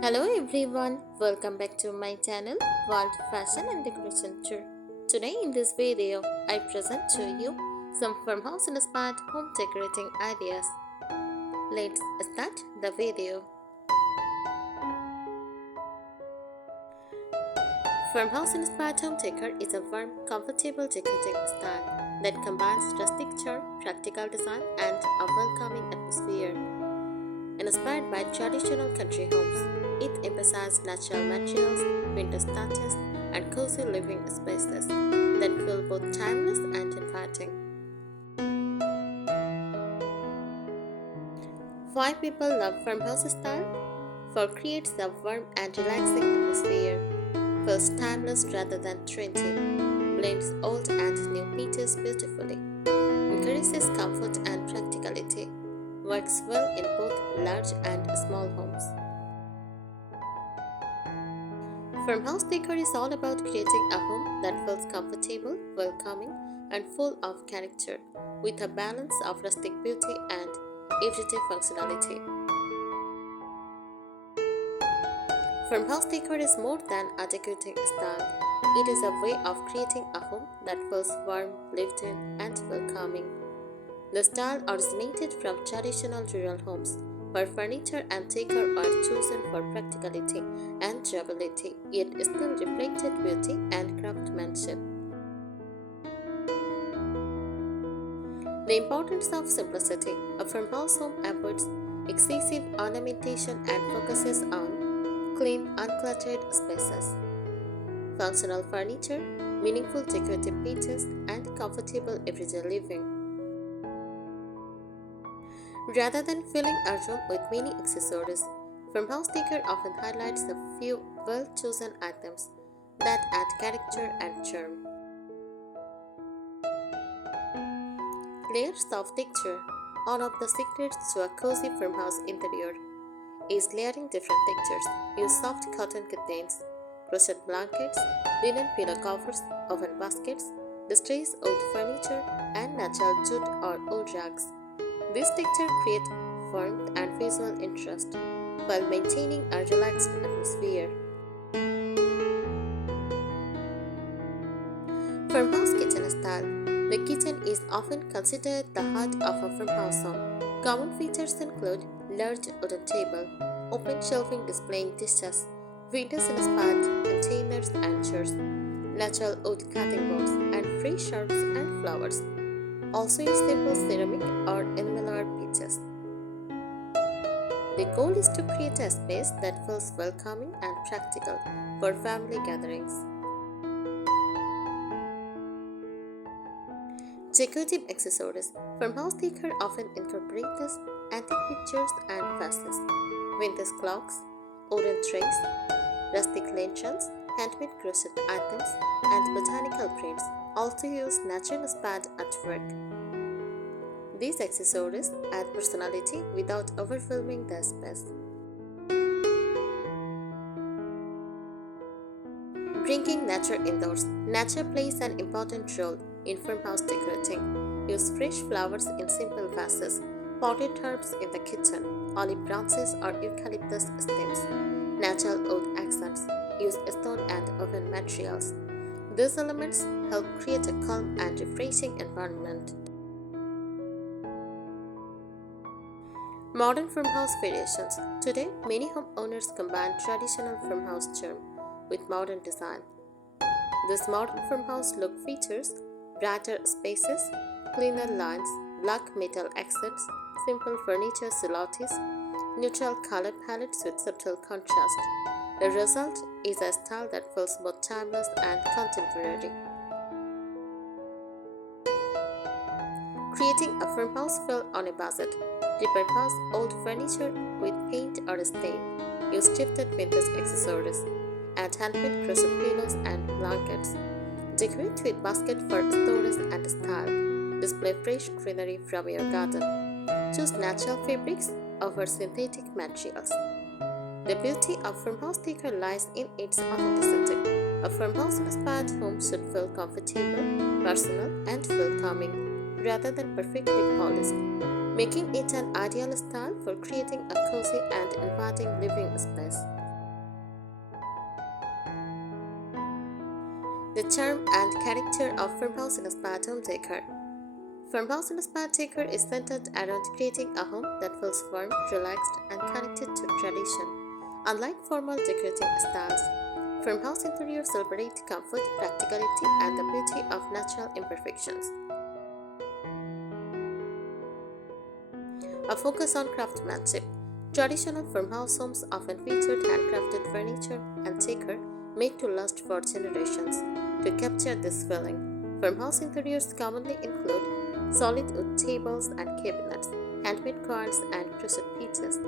Hello everyone, welcome back to my channel World Fashion and Decoration Tour. Today in this video, I present to you some farmhouse inspired home decorating ideas. Let's start the video. Farmhouse inspired home decor is a warm, comfortable decorating style that combines rustic charm, practical design, and a welcoming atmosphere. Inspired by traditional country homes, it emphasizes natural materials, vintage touches, and cozy living spaces that feel both timeless and inviting. Why people love farmhouse style? For creates a warm and relaxing atmosphere, feels timeless rather than trendy, blends old and new features beautifully, encourages comfort and practicality, works well in both large and small homes. Farmhouse decor is all about creating a home that feels comfortable, welcoming, and full of character, with a balance of rustic beauty and everyday functionality. Farmhouse decor is more than a decorating style. It is a way of creating a home that feels warm, lived in, and welcoming. The style originated from traditional rural homes, where furniture and decor are chosen for practicality and durability, yet still reflected beauty and craftsmanship. The importance of simplicity. A farmhouse home avoids excessive ornamentation and focuses on clean, uncluttered spaces, functional furniture, meaningful decorative pieces, and comfortable everyday living. Rather than filling a room with many accessories, farmhouse decor often highlights a few well-chosen items that add character and charm. Layers of texture. One of the secrets to a cozy farmhouse interior is layering different textures. Use soft cotton curtains, crochet blankets, linen pillow covers, oven baskets, distressed old furniture, and natural jute or wool rugs. This texture creates warmth and visual interest while maintaining a relaxed atmosphere. Farmhouse kitchen style. The kitchen is often considered the heart of a farmhouse home. Common features include large wooden table, open shelving displaying dishes, windows-inspired containers and chairs, natural wood cutting boards, and fresh herbs and flowers. Also use simple ceramic or enamel art pieces. The goal is to create a space that feels welcoming and practical for family gatherings. Decorative accessories. Farmhouse decor often incorporates antique pictures and vases, vintage clocks, wooden trays, rustic lanterns, handmade crochet items, and botanical prints. Also use nature-inspired artwork. These accessories add personality without overwhelming the space. Bringing nature indoors. Nature plays an important role in farmhouse decorating. Use fresh flowers in simple vases, potted herbs in the kitchen, olive branches or eucalyptus stems, natural wood accents. Use stone and oven materials. These elements help create a calm and refreshing environment. Modern farmhouse variations. Today, many homeowners combine traditional farmhouse charm with modern design. This modern farmhouse look features brighter spaces, cleaner lines, black metal accents, simple furniture silhouettes, neutral color palettes with subtle contrast. The result is a style that feels both timeless and contemporary. Creating a farmhouse feel on a budget. Repurpose old furniture with paint or stain. Use thrifted vintage accessories. Add handmade crochet pillows and blankets. Decorate with basket for storage and style. Display fresh greenery from your garden. Choose natural fabrics over synthetic materials. The beauty of farmhouse decor lies in its authenticity. A farmhouse-inspired home should feel comfortable, personal, and welcoming, rather than perfectly polished, making it an ideal style for creating a cozy and inviting living space. The charm and character of Farmhouse Inspired Home Decor. Farmhouse Inspired Decor is centered around creating a home that feels warm, relaxed, and connected to tradition. Unlike formal decorating styles, farmhouse interiors celebrate comfort, practicality, and the beauty of natural imperfections. A focus on craftsmanship. Traditional farmhouse homes often featured handcrafted furniture and decor made to last for generations. To capture this feeling, farmhouse interiors commonly include solid wood tables and cabinets, handmade cards and crochet pieces,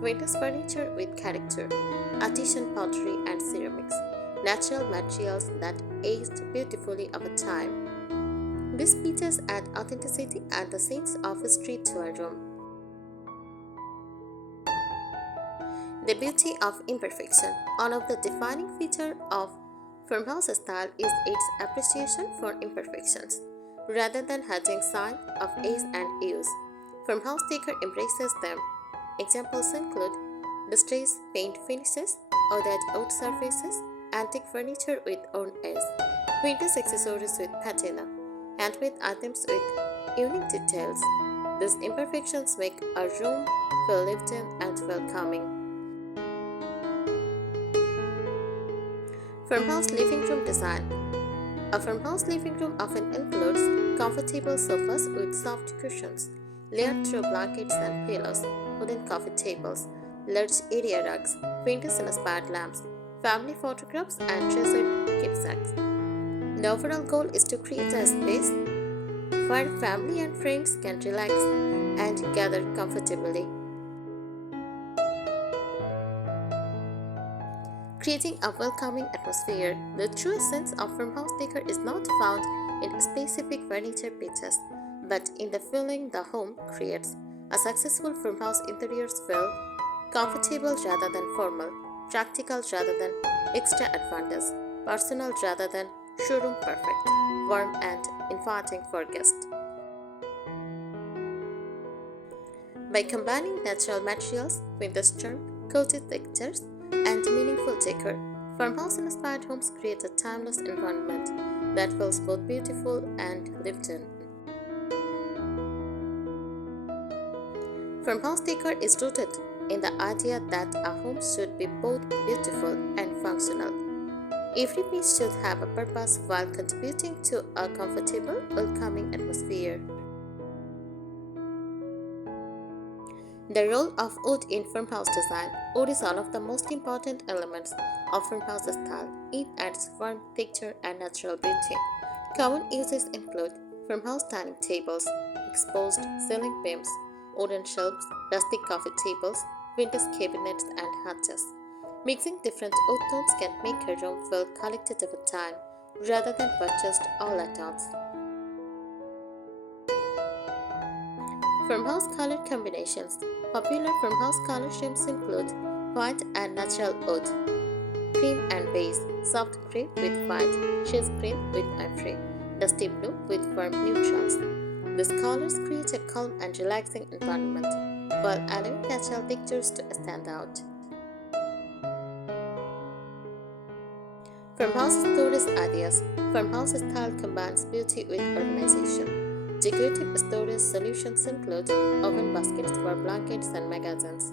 vintage furniture with character, artisan pottery and ceramics, natural materials that aged beautifully over time. These pieces add authenticity and the sense of history to a room. The beauty of imperfection. One of the defining features of farmhouse style is its appreciation for imperfections. Rather than hiding signs of age and use, farmhouse decor embraces them. Examples include distressed paint finishes, ordered wood surfaces, antique furniture with own edge, vintage accessories with patina, handmade items with unique details. These imperfections make a room feel lived in and welcoming. Farmhouse living room design. A farmhouse living room often includes comfortable sofas with soft cushions, layered through blankets and pillows, wooden coffee tables, large area rugs, vintage-inspired lamps, family photographs, and treasured keepsakes. The overall goal is to create a space where family and friends can relax and gather comfortably. Creating a welcoming atmosphere. The true essence of farmhouse decor is not found in specific furniture pieces, but in the feeling the home creates. A successful farmhouse interiors feel comfortable rather than formal, practical rather than extra advantage, personal rather than showroom perfect, warm and inviting for guests. By combining natural materials with the charm, coated textures, and meaningful decor, farmhouse-inspired homes create a timeless environment that feels both beautiful and lived in. Farmhouse decor is rooted in the idea that a home should be both beautiful and functional. Every piece should have a purpose while contributing to a comfortable, welcoming atmosphere. The role of wood in farmhouse design. Wood is one of the most important elements of farmhouse style. It adds warmth, texture, and natural beauty. Common uses include farmhouse dining tables, exposed ceiling beams, wooden shelves, rustic coffee tables, vintage cabinets, and hatches. Mixing different wood tones can make a room feel collected over time, rather than purchased all at once. Farmhouse color combinations. Popular farmhouse color schemes include white and natural wood, cream and beige, soft gray with white, shades green with ivory, dusty blue with warm neutrals. These colors create a calm and relaxing environment, while allowing natural textures to stand out. Farmhouse storage ideas. Farmhouse style combines beauty with organization. Decorative storage solutions include oven baskets for blankets and magazines,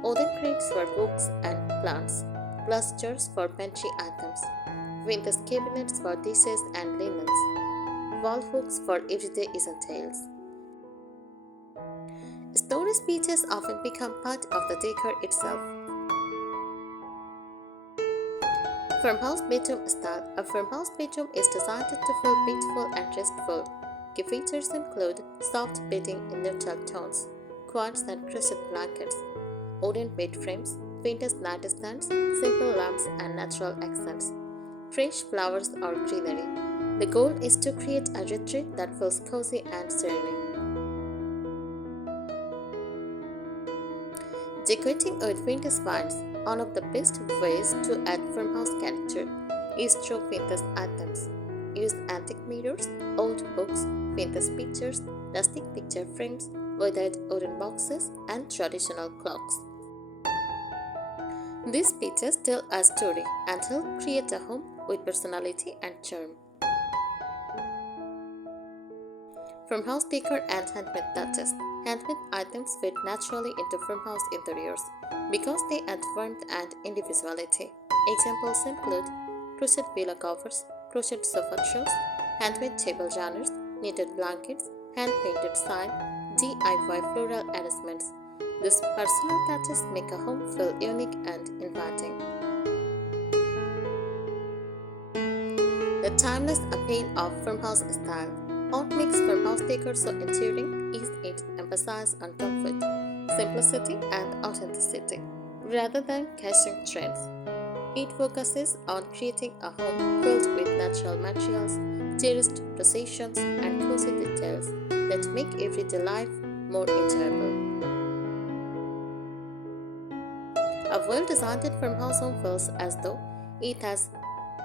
wooden crates for books and plants, glass jars for pantry items, vintage cabinets for dishes and linens, wall hooks for everyday essentials. Storage pieces often become part of the decor itself. Farmhouse bedroom style. A farmhouse bedroom is designed to feel peaceful and restful. Key features include soft bedding in neutral tones, quads and crochet blankets, wooden bed frames, vintage nightstands, simple lamps, and natural accents, fresh flowers or greenery. The goal is to create a retreat that feels cozy and serene. Decorating with vintage finds. One of the best ways to add farmhouse character is through vintage items. Use antique mirrors, old books, vintage pictures, rustic picture frames, weathered wooden boxes, and traditional clocks. These pieces tell a story and help create a home with personality and charm. Farmhouse decor and handmade touches. Handmade items fit naturally into farmhouse interiors because they add warmth and individuality. Examples include crochet pillow covers, crochet sofa throws, handmade table runners, knitted blankets, hand-painted sign, DIY floral arrangements. These personal touches make a home feel unique and inviting. The timeless appeal of farmhouse style. What makes farmhouse decor so enduring is its emphasis on comfort, simplicity, and authenticity, rather than catching trends. It focuses on creating a home filled with natural materials, cherished possessions, and cozy details that make everyday life more enjoyable. A well-designed farmhouse home feels as though it has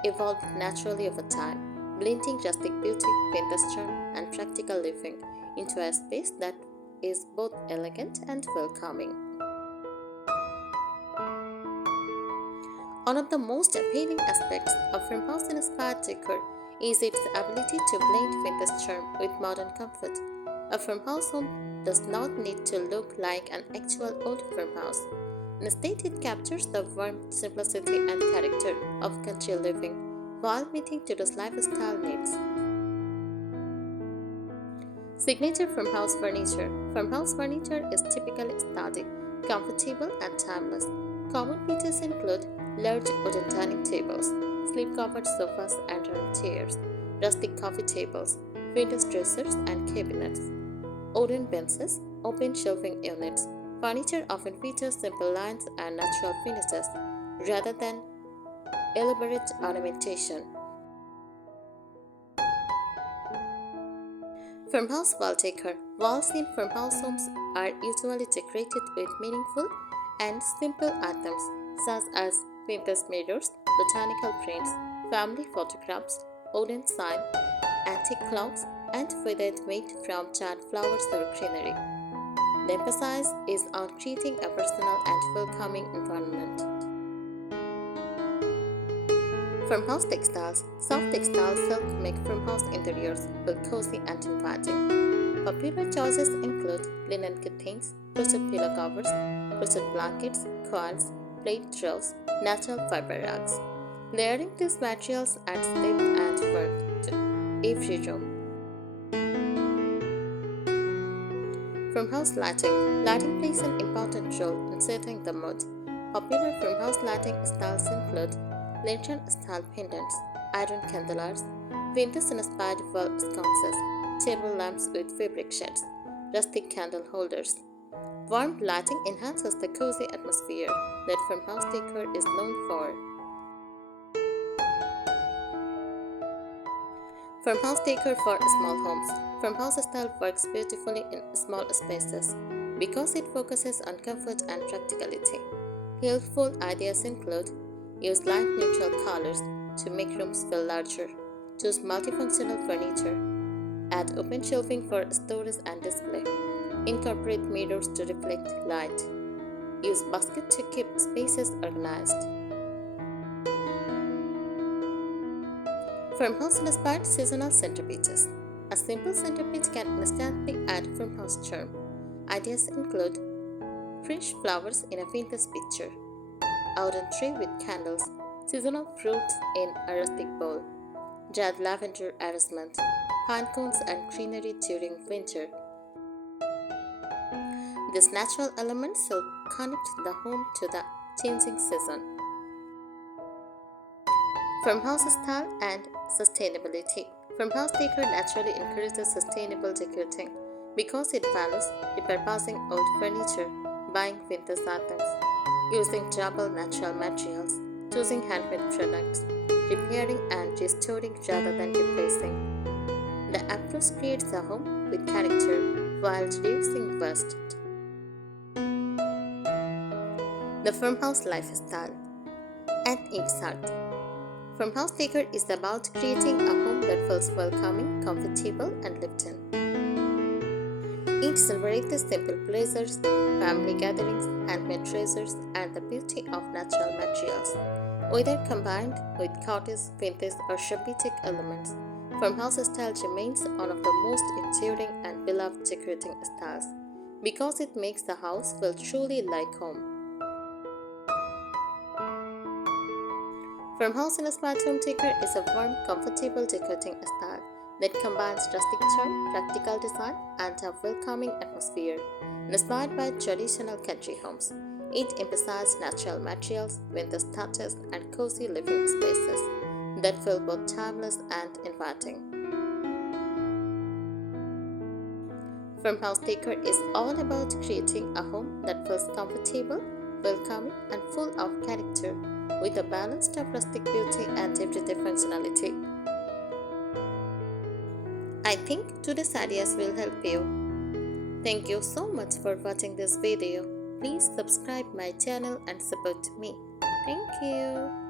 evolved naturally over time, blending rustic beauty, vintage charm, and practical living into a space that is both elegant and welcoming. One of the most appealing aspects of farmhouse-inspired decor is its ability to blend vintage charm with modern comfort. A farmhouse home does not need to look like an actual old farmhouse. Instead, it captures the warmth, simplicity, and character of country living while meeting today's lifestyle needs. Signature farmhouse furniture. Farmhouse furniture is typically sturdy, comfortable, and timeless. Common features include large wooden dining tables, slip-covered sofas and round chairs, rustic coffee tables, vintage dressers and cabinets, wooden benches, open shelving units. Furniture often features simple lines and natural finishes rather than elaborate ornamentation. Farmhouse wall decor. Walls in farmhouse homes are usually decorated with meaningful and simple items such as vintage mirrors, botanical prints, family photographs, wooden sign, antique clocks, and feathers made from charred flowers or greenery. The emphasis is on creating a personal and welcoming environment. Farmhouse textiles. Soft textiles help make farmhouse interiors feel cozy and inviting. Popular choices include linen curtains, crochet pillow covers, crochet blankets, quilts, plaid throws, natural fiber rugs. Layering these materials adds depth and warmth to every room. Farmhouse lighting. Lighting plays an important role in setting the mood. Popular farmhouse lighting styles include lantern-style pendants, iron candeliers, vintage-inspired wall sconces, table lamps with fabric shades, rustic candle holders. Warm lighting enhances the cozy atmosphere that farmhouse decor is known for. Farmhouse decor for small homes. Farmhouse style works beautifully in small spaces because it focuses on comfort and practicality. Helpful ideas include use light neutral colors to make rooms feel larger, choose multifunctional furniture, add open shelving for storage and display, incorporate mirrors to reflect light, use baskets to keep spaces organized. Farmhouse-inspired seasonal centerpieces. A simple centerpiece can instantly add farmhouse charm. Ideas include fresh flowers in a vintage picture, a wooden tray with candles, seasonal fruits in a rustic bowl, dried lavender arrangement, pine cones and greenery during winter. These natural elements help connect the home to the changing season. Farmhouse style and sustainability. Farmhouse decor naturally encourages sustainable decorating because it values repurposing old furniture, buying vintage items, using durable natural materials, choosing handmade products, repairing and restoring rather than replacing. The approach creates a home with character while reducing waste. The farmhouse lifestyle. At its heart, farmhouse decor is about creating a home that feels welcoming, comfortable, and lived in. It celebrates simple pleasures, family gatherings, handmade treasures, and the beauty of natural materials. Whether combined with cottage, vintage, or shabby tech elements, farmhouse style remains one of the most enduring and beloved decorating styles because it makes the house feel truly like home. Farmhouse inspired home decor is a warm, comfortable decorating style that combines rustic charm, practical design, and a welcoming atmosphere. Inspired by traditional country homes, it emphasizes natural materials, vintage touches, and cozy living spaces that feel both timeless and inviting. Farmhouse decor is all about creating a home that feels comfortable, welcoming, and full of character, with a balance of rustic beauty and everyday functionality. I think today's ideas will help you. Thank you so much for watching this video. Please subscribe my channel and support me. Thank you.